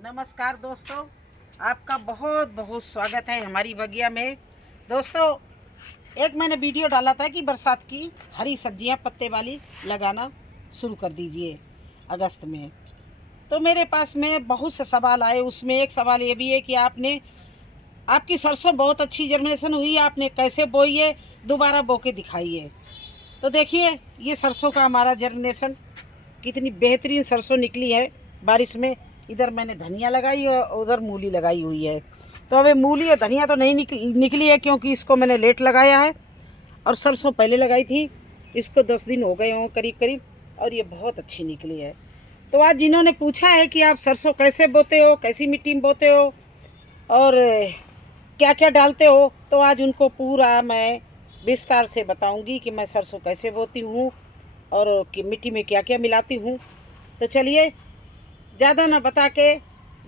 नमस्कार दोस्तों, आपका बहुत बहुत स्वागत है हमारी बगिया में। दोस्तों, एक मैंने वीडियो डाला था कि बरसात की हरी सब्जियां पत्ते वाली लगाना शुरू कर दीजिए अगस्त में। तो मेरे पास में बहुत से सवाल आए। उसमें एक सवाल ये भी है कि आपकी सरसों बहुत अच्छी जर्मिनेशन हुई, आपने कैसे बोई है, दोबारा बो के दिखाइए। तो देखिए ये सरसों का हमारा जर्मिनेशन, कितनी बेहतरीन सरसों निकली है बारिश में। इधर मैंने धनिया लगाई और उधर मूली लगाई हुई है। तो अबे मूली और धनिया तो नहीं निकली है, क्योंकि इसको मैंने लेट लगाया है और सरसों पहले लगाई थी। इसको 10 दिन हो गए हों करीब करीब, और ये बहुत अच्छी निकली है। तो आज जिन्होंने पूछा है कि आप सरसों कैसे बोते हो, कैसी मिट्टी में बोते हो और क्या क्या डालते हो, तो आज उनको पूरा मैं विस्तार से बताऊंगी कि मैं सरसों कैसे बोती हूँ और कि मिट्टी में क्या क्या मिलाती हूँ। तो चलिए, ज़्यादा ना बता के,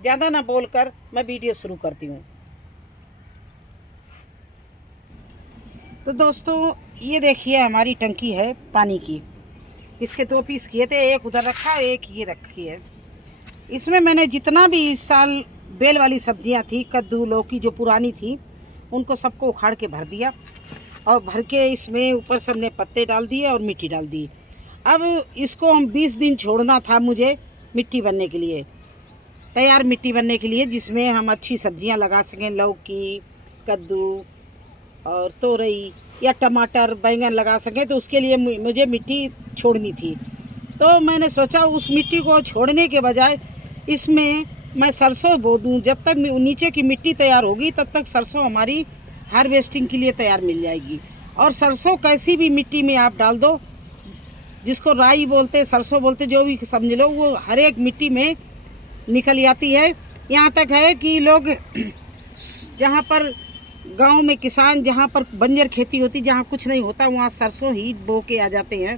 ज़्यादा ना बोलकर मैं वीडियो शुरू करती हूँ। तो दोस्तों, ये देखिए हमारी टंकी है पानी की। इसके 2 पीस किए थे, एक उधर रखा है, एक ये रखी है। इसमें मैंने जितना भी इस साल बेल वाली सब्जियां थी, कद्दू लौकी जो पुरानी थी, उनको सबको उखाड़ के भर दिया और भर के इसमें ऊपर से हमने पत्ते डाल दिए और मिट्टी डाल दी। अब इसको हम 20 दिन छोड़ना था मुझे मिट्टी बनने के लिए, तैयार मिट्टी बनने के लिए, जिसमें हम अच्छी सब्जियां लगा सकें, लौकी कद्दू और तोरई या टमाटर बैंगन लगा सकें। तो उसके लिए मुझे मिट्टी छोड़नी थी। तो मैंने सोचा उस मिट्टी को छोड़ने के बजाय इसमें मैं सरसों बो दूँ। जब तक नीचे की मिट्टी तैयार होगी तब तक सरसों हमारी हार्वेस्टिंग के लिए तैयार मिल जाएगी। और सरसों कैसी भी मिट्टी में आप डाल दो, जिसको राई बोलते, सरसों बोलते, जो भी समझ लो, वो हर एक मिट्टी में निकल जाती है। यहाँ तक है कि लोग जहाँ पर गांव में किसान, जहाँ पर बंजर खेती होती, जहाँ कुछ नहीं होता, वहाँ सरसों ही बो के आ जाते हैं।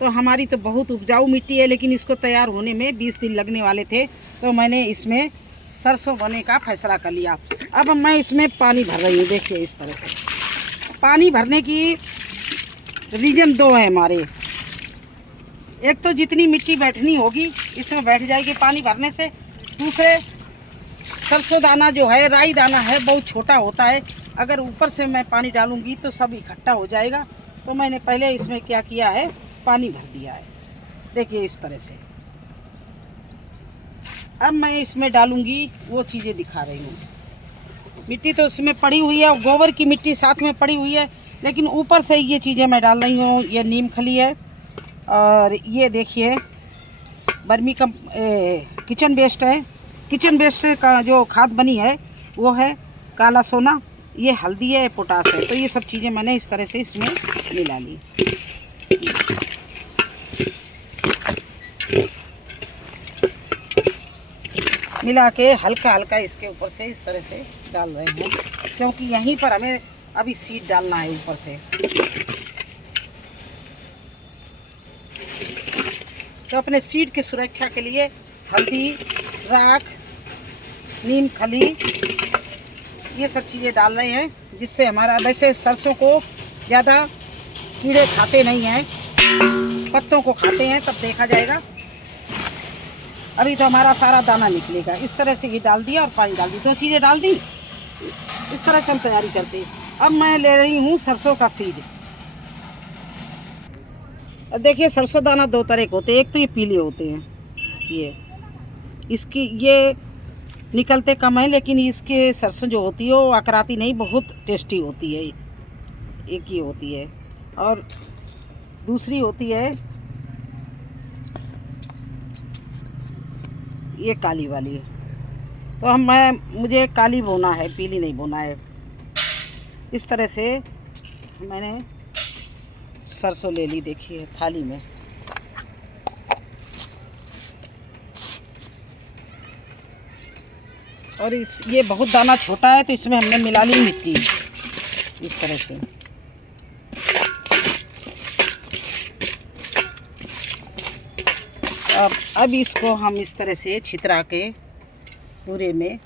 तो हमारी तो बहुत उपजाऊ मिट्टी है, लेकिन इसको तैयार होने में 20 दिन लगने वाले थे। तो मैंने इसमें सरसों बोने का फैसला कर लिया। अब मैं इसमें पानी भर रही हूँ। देखिए इस तरह से पानी भरने की रीज़न 2 है हमारे। एक तो जितनी मिट्टी बैठनी होगी इसमें बैठ जाएगी पानी भरने से। दूसरे, सरसों दाना जो है, राई दाना है, बहुत छोटा होता है। अगर ऊपर से मैं पानी डालूंगी तो सब इकट्ठा हो जाएगा। तो मैंने पहले इसमें क्या किया है, पानी भर दिया है। देखिए इस तरह से। अब मैं इसमें डालूंगी वो चीज़ें दिखा रही हूँ। मिट्टी तो इसमें पड़ी हुई है, गोबर की मिट्टी साथ में पड़ी हुई है, लेकिन ऊपर से ये चीज़ें मैं डाल रही हूँ। ये नीम खली है और ये देखिए किचन वेस्ट है। किचन वेस्ट का जो खाद बनी है वो है काला सोना, ये हल्दी है, पोटास है। तो ये सब चीज़ें मैंने इस तरह से इसमें मिला ली। मिला के हल्का हल्का इसके ऊपर से इस तरह से डाल रहे हैं, क्योंकि यहीं पर हमें अभी सीड डालना है ऊपर से। तो अपने सीड की सुरक्षा के लिए हल्दी, राख, नीम खली, ये सब चीज़ें डाल रहे हैं, जिससे हमारा, वैसे सरसों को ज़्यादा कीड़े खाते नहीं हैं, पत्तों को खाते हैं, तब देखा जाएगा। अभी तो हमारा सारा दाना निकलेगा। इस तरह से ही डाल दिया और पानी डाल दी, 2 चीज़ें डाल दी। इस तरह से हम तैयारी करते हैं। अब मैं ले रही हूँ सरसों का सीड। देखिए सरसों दाना 2 तरह के होते हैं। एक तो ये पीले होते हैं, ये निकलते कम है, लेकिन इसके सरसों जो होती है वो अकराती नहीं, बहुत टेस्टी होती है। एक ये होती है और दूसरी होती है ये काली वाली। तो मुझे काली बोना है, पीली नहीं बोना है। इस तरह से मैंने सरसों ले ली, देखिए थाली में। और ये बहुत दाना छोटा है, तो इसमें हमने मिला ली मिट्टी इस तरह से। अब इसको हम इस तरह से छितरा के पूरे में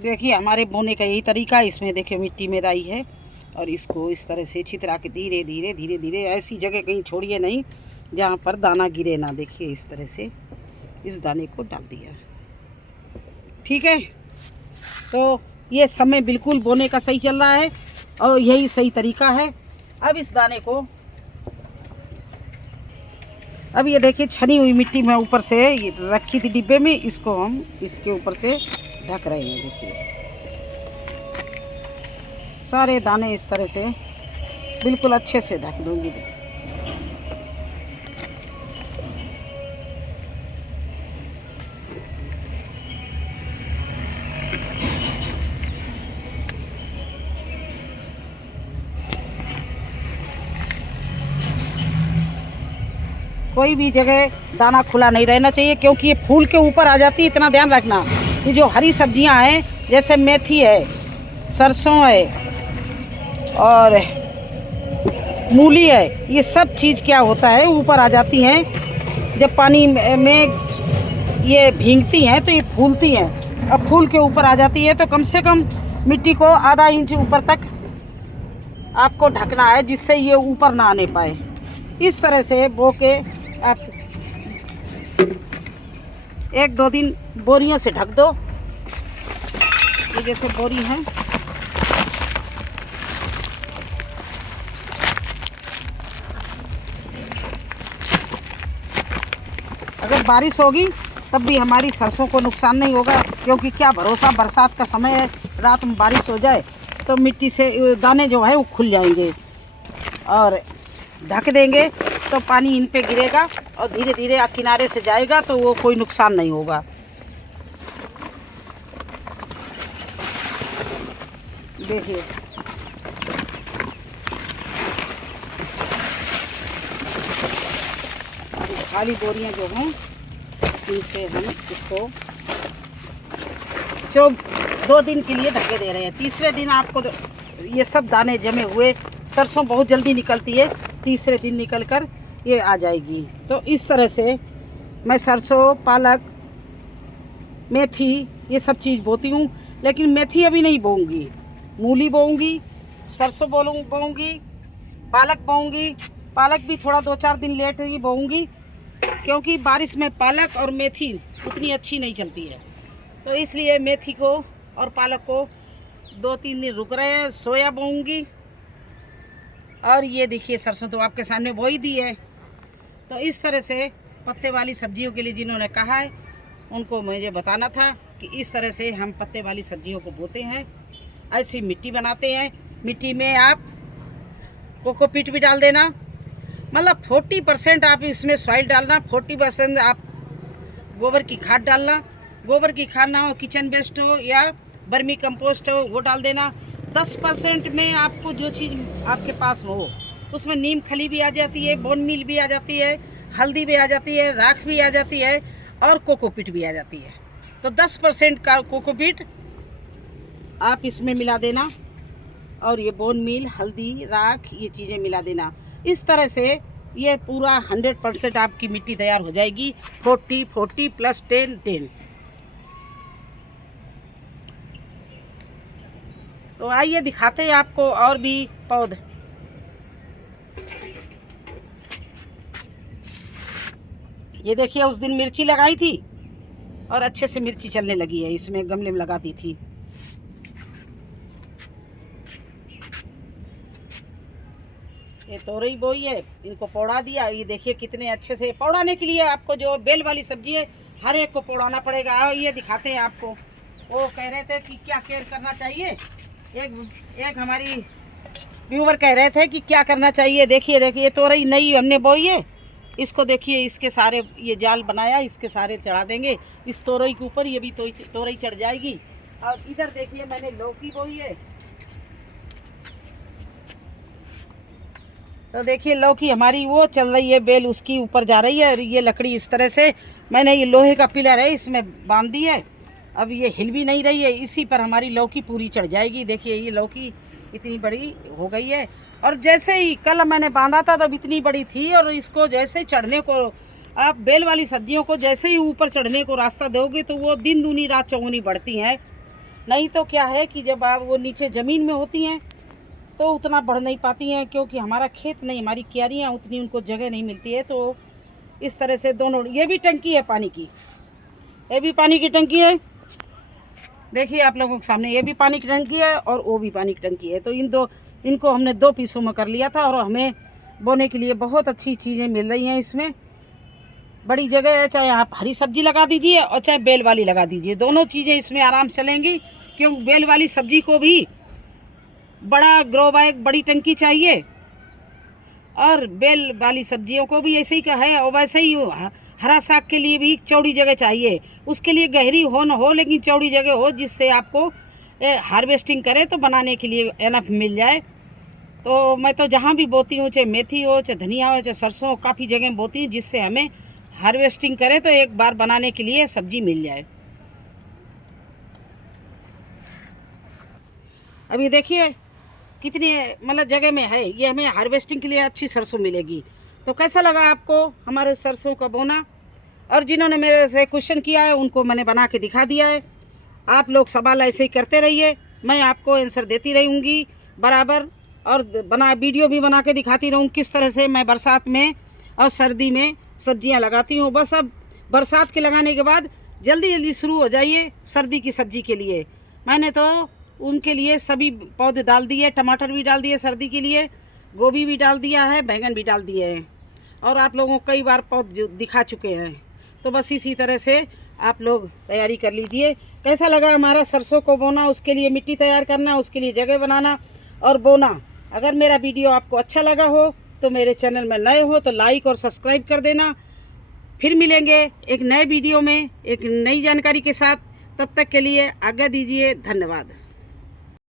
देखिए हमारे बोने का यही तरीका है। इसमें देखिए मिट्टी में राई है और इसको इस तरह से छितरा के धीरे धीरे धीरे धीरे, ऐसी जगह कहीं छोड़िए नहीं जहाँ पर दाना गिरे ना। देखिए इस तरह से इस दाने को डाल दिया। ठीक है, तो ये समय बिल्कुल बोने का सही चल रहा है और यही सही तरीका है। अब इस दाने को, अब ये देखिए छनी हुई मिट्टी में ऊपर से ये रखी थी डिब्बे में, इसको हम इसके ऊपर से ढक रहे हैं। देखिए सारे दाने इस तरह से बिल्कुल अच्छे से ढक दूंगी। कोई भी जगह दाना खुला नहीं रहना चाहिए, क्योंकि ये फूल के ऊपर आ जाती है। इतना ध्यान रखना, ये जो हरी सब्जियां हैं जैसे मेथी है, सरसों है और मूली है, ये सब चीज़ क्या होता है ऊपर आ जाती हैं। जब पानी में ये भीगती हैं तो ये फूलती हैं। अब फूल के ऊपर आ जाती है तो कम से कम मिट्टी को आधा इंच ऊपर तक आपको ढकना है, जिससे ये ऊपर ना आने पाए। इस तरह से बो के आप 1-2 दिन बोरियों से ढक दो। ये जैसे बोरी है, अगर बारिश होगी तब भी हमारी सरसों को नुकसान नहीं होगा, क्योंकि क्या भरोसा, बरसात का समय है, रात में बारिश हो जाए तो मिट्टी से दाने जो है वो खुल जाएंगे और ढक देंगे तो पानी इन पे गिरेगा और धीरे धीरे किनारे से जाएगा, तो वो कोई नुकसान नहीं होगा। देखिए खाली बोरियां जो हैं इनसे हम इसको जो 2 दिन के लिए ढके दे रहे हैं। तीसरे दिन आपको ये सब दाने जमे हुए, सरसों बहुत जल्दी निकलती है, तीसरे दिन निकल कर ये आ जाएगी। तो इस तरह से मैं सरसों, पालक, मेथी ये सब चीज़ बोती हूँ। लेकिन मेथी अभी नहीं बोऊंगी, मूली बोऊंगी, सरसों बोऊंगी, पालक बोऊंगी। पालक भी थोड़ा 2-4 दिन लेट ही बोऊंगी, क्योंकि बारिश में पालक और मेथी उतनी अच्छी नहीं चलती है। तो इसलिए मेथी को और पालक को 2-3 दिन रुक रहे हैं। सोया बोऊंगी और ये देखिए सरसों तो आपके सामने बो ही दी है। तो इस तरह से पत्ते वाली सब्जियों के लिए जिन्होंने कहा है उनको मुझे बताना था कि इस तरह से हम पत्ते वाली सब्जियों को बोते हैं। ऐसी मिट्टी बनाते हैं। मिट्टी में आप कोकोपीट भी डाल देना, मतलब 40% आप इसमें सॉइल डालना, 40% आप गोबर की खाद डालना। गोबर की खाद ना हो, किचन वेस्ट हो या बर्मी कंपोस्ट हो, वो डाल देना। 10% में आपको जो चीज़ आपके पास हो, उसमें नीम खली भी आ जाती है, बोन मील भी आ जाती है, हल्दी भी आ जाती है, राख भी आ जाती है और कोकोपीट भी आ जाती है। तो 10% का कोकोपीट आप इसमें मिला देना और ये बोन मील, हल्दी, राख ये चीज़ें मिला देना। इस तरह से ये पूरा 100% आपकी मिट्टी तैयार हो जाएगी। 40 प्लस 10। तो आइए दिखाते हैं आपको और भी पौधे। ये देखिए उस दिन मिर्ची लगाई थी और अच्छे से मिर्ची चलने लगी है, इसमें गमले में लगा दी थी। ये तोरई बोई है, इनको पौड़ा दिया। ये देखिए कितने अच्छे से पौड़ाने के लिए आपको जो बेल वाली सब्जी है हर एक को पौड़ाना पड़ेगा। और ये दिखाते हैं आपको। वो कह रहे थे कि क्या केयर करना चाहिए, एक हमारी व्यूवर कह रहे थे कि क्या करना चाहिए। देखिए तोरई नई हमने बोई है, इसको देखिए, इसके सारे ये जाल बनाया, इसके सारे चढ़ा देंगे इस तोरई के ऊपर, ये भी तोरई चढ़ जाएगी। और इधर देखिए मैंने लौकी बोई है, तो देखिए लौकी हमारी वो चल रही है, बेल उसकी ऊपर जा रही है। और ये लकड़ी इस तरह से मैंने ये लोहे का पिलर है इसमें बांध दी है, अब ये हिल भी नहीं रही है, इसी पर हमारी लौकी पूरी चढ़ जाएगी। देखिए ये लौकी इतनी बड़ी हो गई है और जैसे ही कल मैंने बांधा था तब इतनी बड़ी थी, और इसको जैसे चढ़ने को आप बेल वाली सब्जियों को जैसे ही ऊपर चढ़ने को रास्ता दोगे तो वो दिन दूनी रात चौगुनी बढ़ती हैं। नहीं तो क्या है कि जब आप वो नीचे ज़मीन में होती हैं तो उतना बढ़ नहीं पाती हैं, क्योंकि हमारा खेत नहीं, हमारी क्यारियाँ उतनी उनको जगह नहीं मिलती है। तो इस तरह से दोनों, ये भी टंकी है पानी की, ये भी पानी की टंकी है, देखिए आप लोगों के सामने, ये भी पानी की टंकी है और वो भी पानी की टंकी है। तो इनको हमने 2 पीसों में कर लिया था और हमें बोने के लिए बहुत अच्छी चीज़ें मिल रही हैं इसमें। बड़ी जगह है, चाहे आप हरी सब्जी लगा दीजिए और चाहे बेल वाली लगा दीजिए, दोनों चीज़ें इसमें आराम से चलेंगी। क्योंकि बेल वाली सब्जी को भी बड़ा ग्रो बैग, बड़ी टंकी चाहिए, और बेल वाली सब्जियों को भी ऐसे ही का है। और वैसे ही हरा साग के लिए भी चौड़ी जगह चाहिए, उसके लिए गहरी हो न हो लेकिन चौड़ी जगह हो, जिससे आपको हार्वेस्टिंग करे तो बनाने के लिए एनफ मिल जाए। तो मैं तो जहाँ भी बोती हूँ, चाहे मेथी हो, चाहे धनिया हो, चाहे सरसों हो, काफ़ी जगह बोती हूँ, जिससे हमें हार्वेस्टिंग करे तो एक बार बनाने के लिए सब्जी मिल जाए। अभी देखिए कितनी मतलब जगह में है, ये हमें हार्वेस्टिंग के लिए अच्छी सरसों मिलेगी। तो कैसा लगा आपको हमारे सरसों का बोना? और जिन्होंने मेरे से क्वेश्चन किया है उनको मैंने बना के दिखा दिया है। आप लोग सवाल ऐसे ही करते रहिए, मैं आपको आंसर देती रहूँगी बराबर, और वीडियो भी बना के दिखाती रहूँ किस तरह से मैं बरसात में और सर्दी में सब्जियां लगाती हूँ। बस अब बरसात के लगाने के बाद जल्दी जल्दी शुरू हो जाइए सर्दी की सब्जी के लिए। मैंने तो उनके लिए सभी पौधे डाल दिए, टमाटर भी डाल दिए सर्दी के लिए, गोभी भी डाल दिया है, बैंगन भी डाल दिए हैं, और आप लोगों को कई बार पौधे दिखा चुके हैं। तो बस इसी तरह से आप लोग तैयारी कर लीजिए। कैसा लगा हमारा सरसों को बोना? उसके लिए मिट्टी तैयार करना, उसके लिए जगह बनाना और बोना। अगर मेरा वीडियो आपको अच्छा लगा हो तो मेरे चैनल में नए हो तो लाइक और सब्सक्राइब कर देना। फिर मिलेंगे एक नए वीडियो में एक नई जानकारी के साथ, तब तक के लिए आज्ञा दीजिए। धन्यवाद।